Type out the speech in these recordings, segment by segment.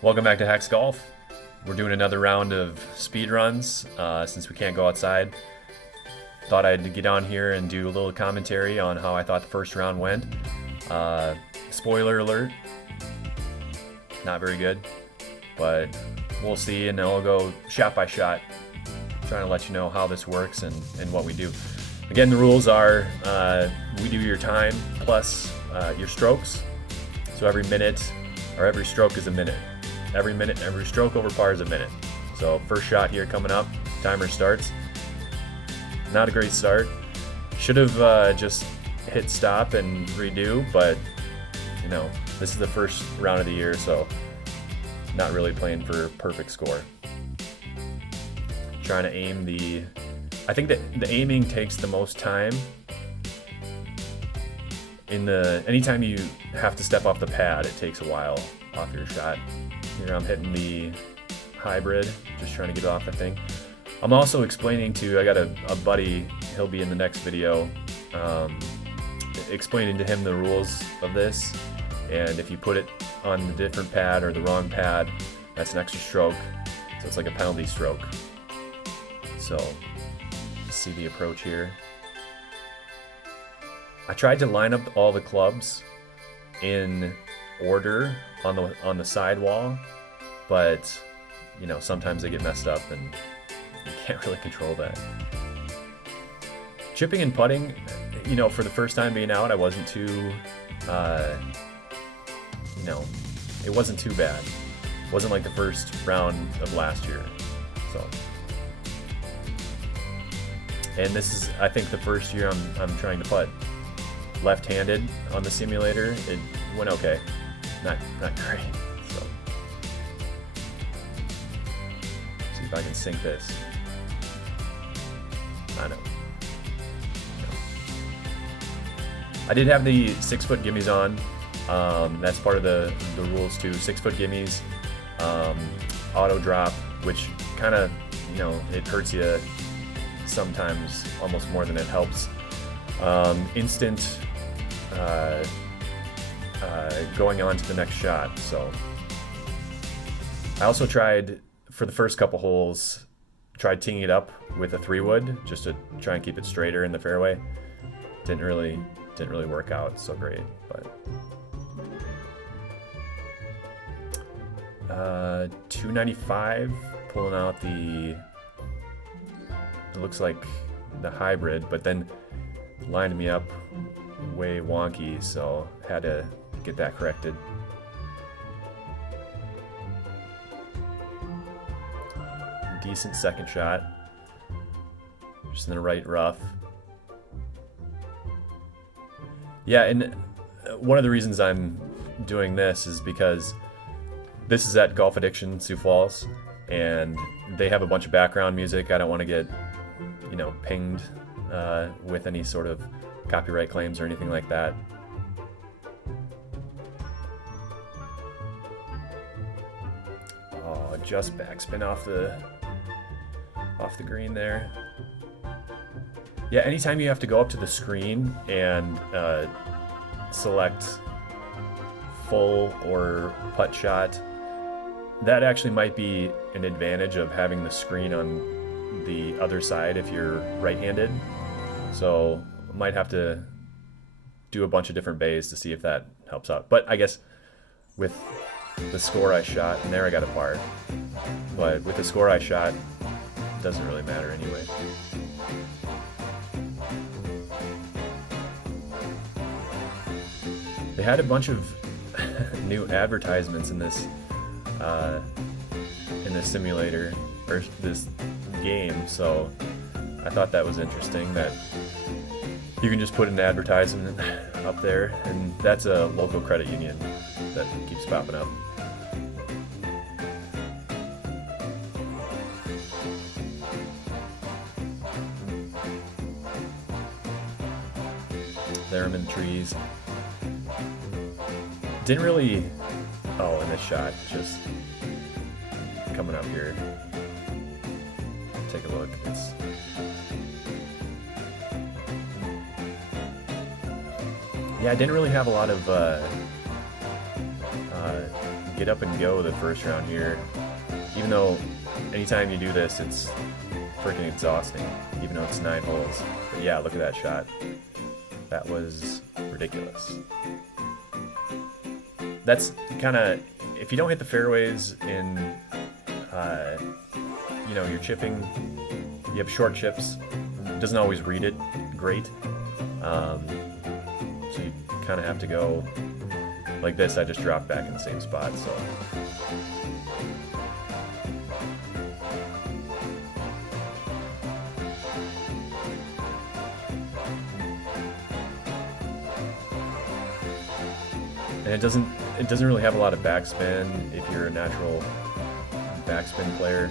Welcome back to Hex Golf. We're doing another round of speed runs since we can't go outside. Thought I'd get on here and do a little commentary on how I thought the first round went. Spoiler alert, not very good, but we'll see, and then I'll go shot by shot, trying to let you know how this works and what we do. Again, the rules are we do your time plus your strokes. So every minute or every stroke is a minute. Every minute, every stroke over par is a minute. So first shot here coming up, timer starts. Not a great start. Should have just hit stop and redo, but you know, this is the first round of the year, so not really playing for perfect score. Trying to aim I think that the aiming takes the most time. Anytime you have to step off the pad, it takes a while off your shot. Here I'm hitting the hybrid, just trying to get off the thing. I'm also explaining I got a buddy, he'll be in the next video, explaining to him the rules of this, and if you put it on the different pad or the wrong pad, that's an extra stroke, so it's like a penalty stroke. So, let's see the approach here. I tried to line up all the clubs in order on the sidewall, but you know, sometimes they get messed up and you can't really control that. Chipping and putting, you know, for the first time being out, I wasn't too it wasn't too bad. It wasn't like the first round of last year. So, and this is, I think, the first year I'm trying to putt left-handed on the simulator. It went okay, not great. So, see if I can sink this. I know. I did have the 6-foot gimmies on. That's part of the rules too. 6-foot gimmies, auto drop, which kind of, you know, it hurts you sometimes almost more than it helps. Instant going on to the next shot. So I also tried for the first couple holes, tried teeing it up with a 3-wood just to try and keep it straighter in the fairway. Didn't really work out so great, but 295, pulling out it looks like the hybrid, but then lined me up way wonky, so had to get that corrected. Decent second shot, just in the right rough. Yeah, and one of the reasons I'm doing this is because this is at Golf Addiction, Sioux Falls, and they have a bunch of background music. I don't want to get, you know, pinged with any sort of copyright claims or anything like that. Oh, just backspin off the green there. Yeah, anytime you have to go up to the screen and select full or putt shot, that actually might be an advantage of having the screen on the other side if you're right-handed. So might have to do a bunch of different bays to see if that helps out. But I guess with the score I shot, and there I got a par, but with the score I shot, it doesn't really matter anyway. They had a bunch of new advertisements in this simulator or this game, so I thought that was interesting that you can just put an advertisement up there, and that's a local credit union that keeps popping up. There I'm in the trees. Didn't really, and this shot, just coming up here. Take a look. Yeah, I didn't really have a lot of get up and go the first round here. Even though anytime you do this, it's freaking exhausting, even though it's 9 holes. But yeah, look at that shot. That was ridiculous. That's kind of, if you don't hit the fairways in, you know, you're chipping, you have short chips, it doesn't always read it great. So you kind of have to go like this. I just dropped back in the same spot, so. And it doesn't really have a lot of backspin if you're a natural backspin player.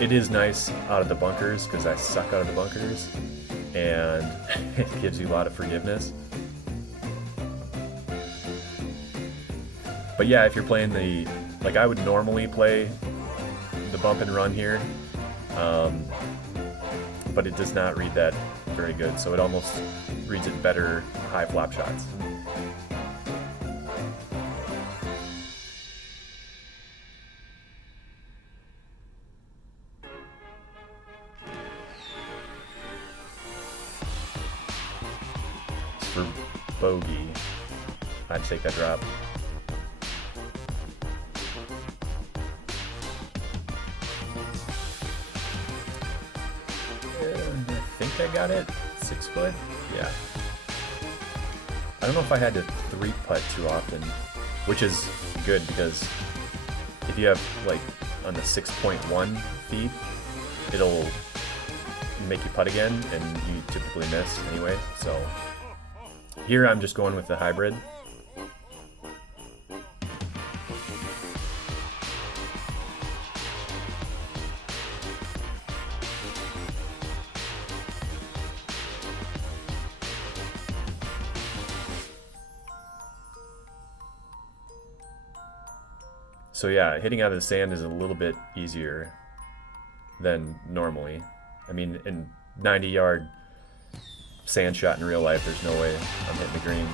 It is nice out of the bunkers because I suck out of the bunkers, and it gives you a lot of forgiveness. But yeah, if you're playing the, like I would normally play the bump and run here, but it does not read that very good, so it almost reads it better high flop shots. For bogey, I'd take that drop. And I think I got it. 6 foot? Yeah. I don't know if I had to 3-putt too often, which is good because if you have like on the 6.1 feet, it'll make you putt again, and you typically miss anyway. So here I'm just going with the hybrid. So yeah, hitting out of the sand is a little bit easier than normally. I mean, in 90-yard sand shot in real life, there's no way I'm hitting the green.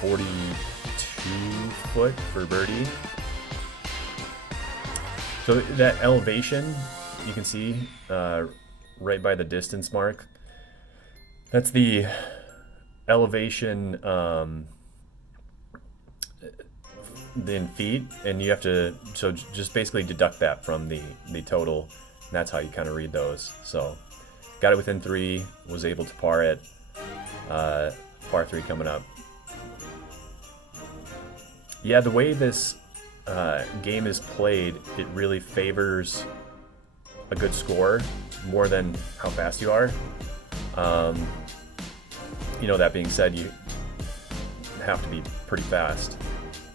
.42 for birdie. So that elevation, you can see right by the distance mark, that's the elevation in feet, and you have to, so just basically deduct that from the total, and that's how you kind of read those. So got it within 3, was able to par it, par 3 coming up. Yeah, the way this game is played, it really favors a good score more than how fast you are. You know, that being said, you have to be pretty fast.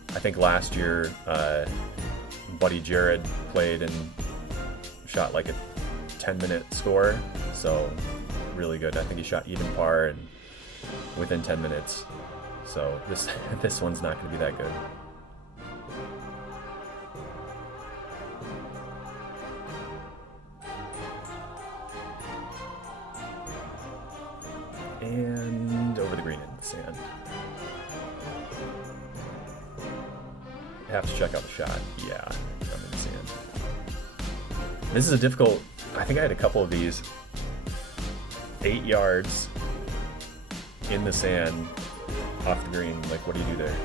I think last year, Buddy Jared played and shot like a 10-minute score, so really good. I think he shot even par and within 10 minutes. So this one's not going to be that good. And over the green into the sand. I have to check out the shot. Yeah, I'm in the sand. This is a difficult, I think I had a couple of these. 8 yards in the sand off the green. Like, what do you do there?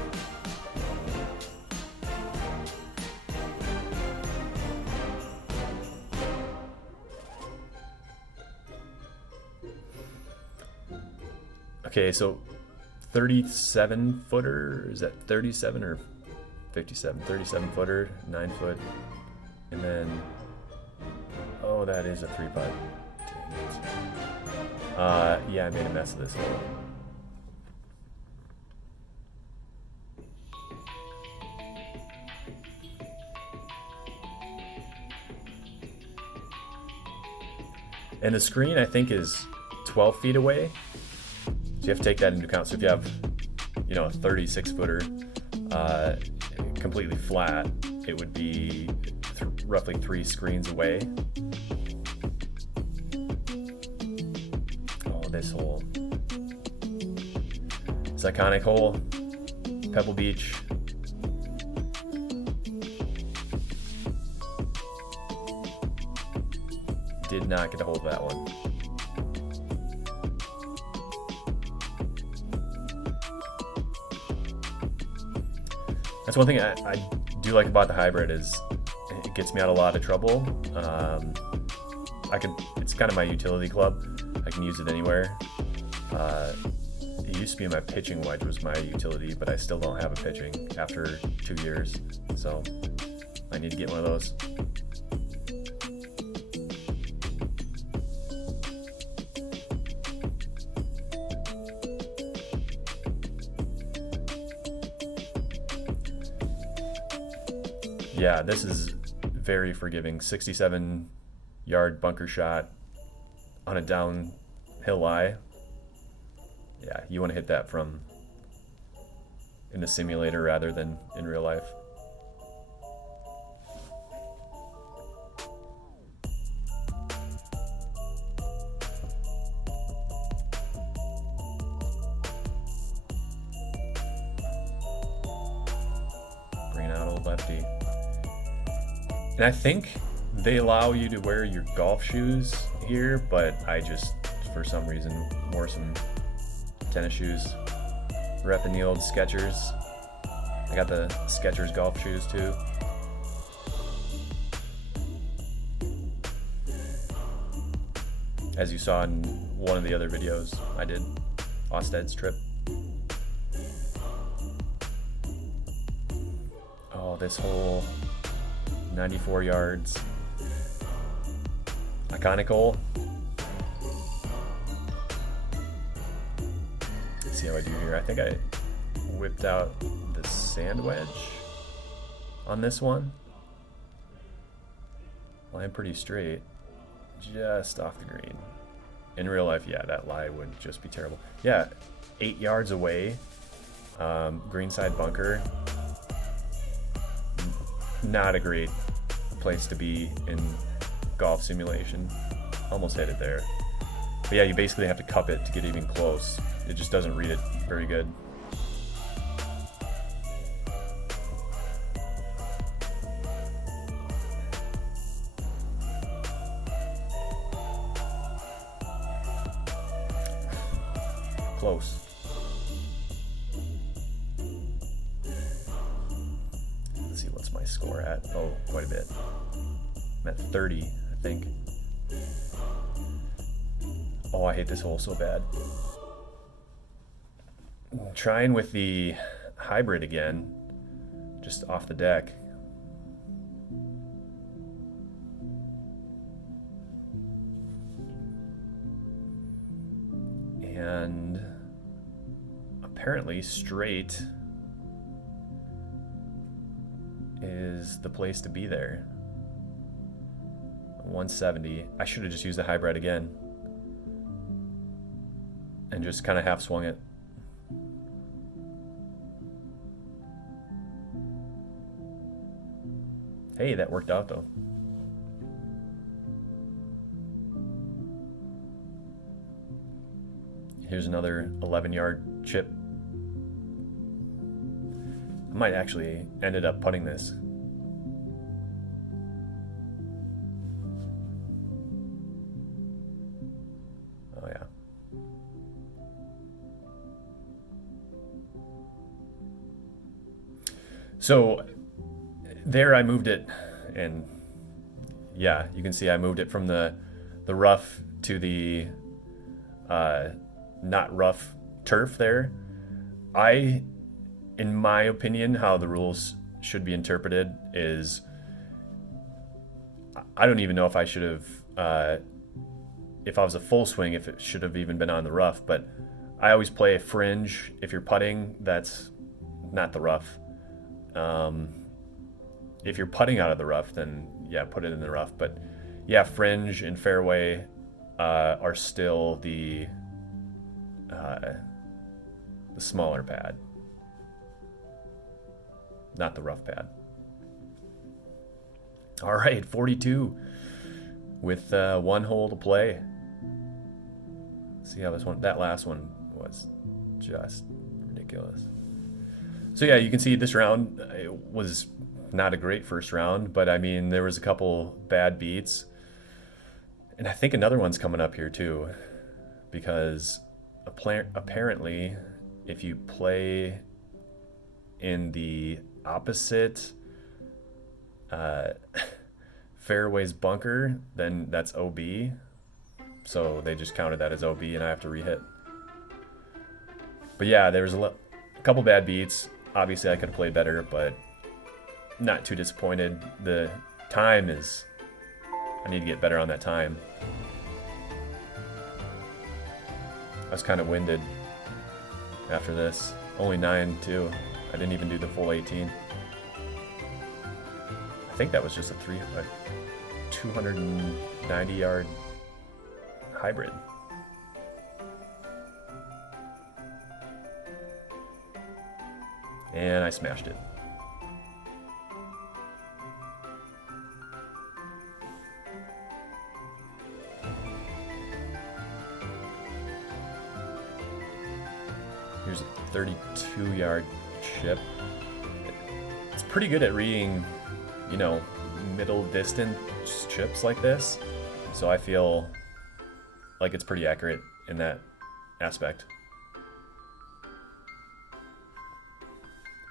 Okay, so 37 footer, is that 37 or 57? 37 footer, 9 foot, and then, oh, that is a 3-putt. Yeah, I made a mess of this hole. And the screen, I think, is 12 feet away. So you have to take that into account. So if you have, you know, a 36 footer completely flat, it would be roughly 3 screens away. Oh, this hole. This iconic hole, Pebble Beach. Did not get a hold of that one. That's one thing I do like about the hybrid is it gets me out of a lot of trouble. It's kind of my utility club. I can use it anywhere. It used to be my pitching wedge was my utility, but I still don't have a pitching after 2 years. So I need to get one of those. Yeah, this is very forgiving. 67-yard bunker shot on a downhill lie. Yeah, you want to hit that from in the simulator rather than in real life. Bring out old lefty. And I think they allow you to wear your golf shoes here, but I just, for some reason, wore some tennis shoes. Repping the old Skechers. I got the Skechers golf shoes too. As you saw in one of the other videos I did, Osted's trip. Oh, this hole. 94 yards. Iconic hole. Let's see how I do here. I think I whipped out the sand wedge on this one. Line pretty straight. Just off the green. In real life, yeah, that lie would just be terrible. Yeah, 8 yards away. Greenside bunker. Not a great place to be in golf simulation. Almost hit it there. But yeah, you basically have to cup it to get even close. It just doesn't read it very good. Close. Let's see, what's my score at? Oh, quite a bit. I'm at 30, I think. Oh, I hate this hole so bad. Trying with the hybrid again, just off the deck. And apparently straight is the place to be there. 170. I should have just used the hybrid again and just kind of half swung it. Hey, that worked out though. Here's another 11-yard chip. I might actually ended up putting this. Oh yeah. So there I moved it, and yeah, you can see I moved it from the rough to the not rough turf there. In my opinion, how the rules should be interpreted is, I don't even know if I should have, if I was a full swing, if it should have even been on the rough, but I always play a fringe. If you're putting, that's not the rough. If you're putting out of the rough, then yeah, put it in the rough. But yeah, fringe and fairway are still the smaller pad, not the rough pad. All right, 42 with one hole to play. See how that last one was just ridiculous. So yeah, you can see this round it was not a great first round, but I mean there was a couple bad beats, and I think another one's coming up here too, because apparently if you play in the opposite fairways bunker, then that's OB. So they just counted that as OB, and I have to rehit. But yeah, there was a couple bad beats. Obviously, I could have played better, but not too disappointed. The time is... I need to get better on that time. I was kind of winded after this. Only 9, too. I didn't even do the full 18. I think that was just a 290-yard hybrid. And I smashed it. Here's a 32-yard chip. It's pretty good at reading, you know, middle distance chips like this. So I feel like it's pretty accurate in that aspect.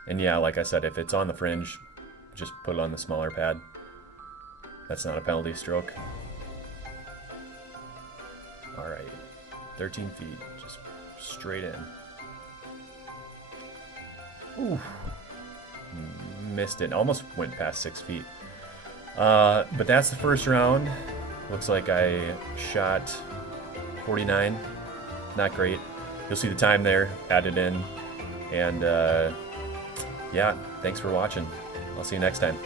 And yeah, like I said, if it's on the fringe, just put it on the smaller pad. That's not a penalty stroke. All right, 13 feet, just straight in. Ooh, missed it. Almost went past 6 feet. But that's the first round. Looks like I shot 49. Not great. You'll see the time there added in. And yeah, thanks for watching. I'll see you next time.